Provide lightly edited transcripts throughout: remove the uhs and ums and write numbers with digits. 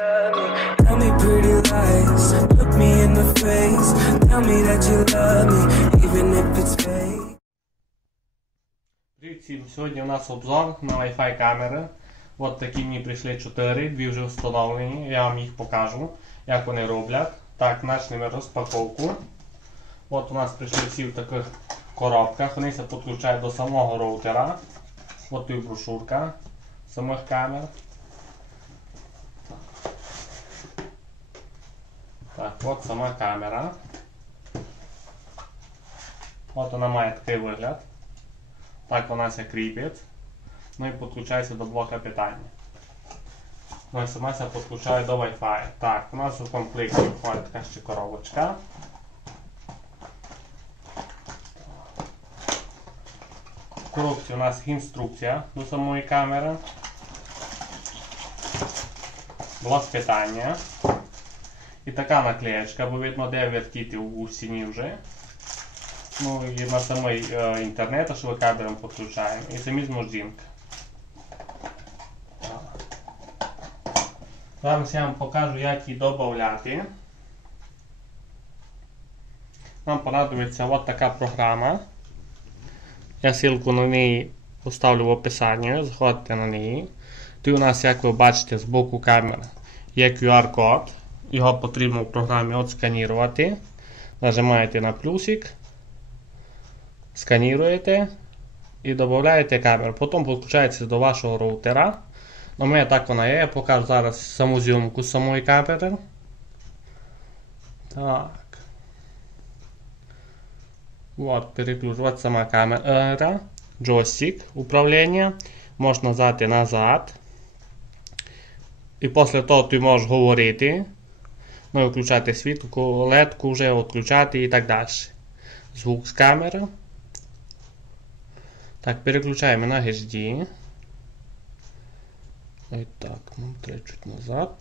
love me. Tell me pretty lies, look me in the face. Tell me that you love me, even if it's fake. Привіт всім! Сьогодні у нас обзор на Wi-Fi камери. От такі мені прийшли 4, дві вже встановлені. Я вам їх покажу, як вони роблять. Так, почнемо розпаковку. От у нас прийшли всі в таких коробках. Вони се підключають до самого роутера. От і брошурка самих камер. Так, от сама камера. От вона має такий вигляд. Так вона се кріпить. Ну і підключається до блока питання. Ну і сама се підключає до Wi-Fi. Так, у нас у комплекті входить така ще коробочка. В коробці у нас інструкція до самої камери. Блок питання. І така наклеєчка, бо видно де вертіти у стіні вже. Ну і на самий інтернет, що ви кабелем підключаємо. І самі змождинка. Зараз я вам покажу, як її додати. Нам понадобиться от така програма. Я ссылку на неї поставлю в описанні, заходьте на неї. Тут у нас, як ви бачите, з боку камери є QR-код. Його потрібно в програмі отсканірувати. Нажимаєте на плюсик, сканіруєте і додаєте камеру. Потім підключається до вашого роутера. У мене так вона є, я покажу зараз саму зйомку з самої камери. Так. От, переключувати сама камера, джойстик, управління. Можна нажати назад. І після того ти можеш говорити. Ну і включати світло, ледку вже відключати і так далі. Звук з камери. Так, переключаємо на HD. І так, нам треба чуть назад.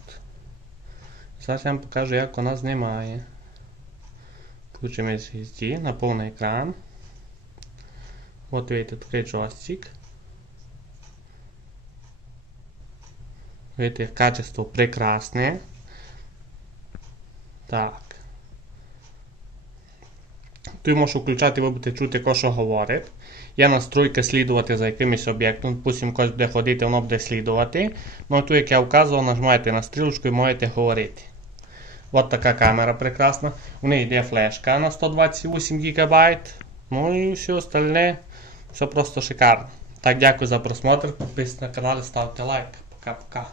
Зараз я вам покажу, як вона знімає. Включимо з HD на повний екран. От видите, такий джойстик. Видите, качество прекрасне. Так. Тут можу включати, ви будете чути, що говорить. Є настройки слідувати за якимось об'єктом. Допустим, когось буде ходити, воно буде слідувати. Ну тут, як я вказував, нажимаєте на стрілочку і можете говорити. Ось така камера прекрасна. У неї йде флешка на 128 ГБ. Ну і все остальне. Все просто шикарно. Так, дякую за просмотр. Підписуйтесь на канал і ставте лайк. Пока-пока.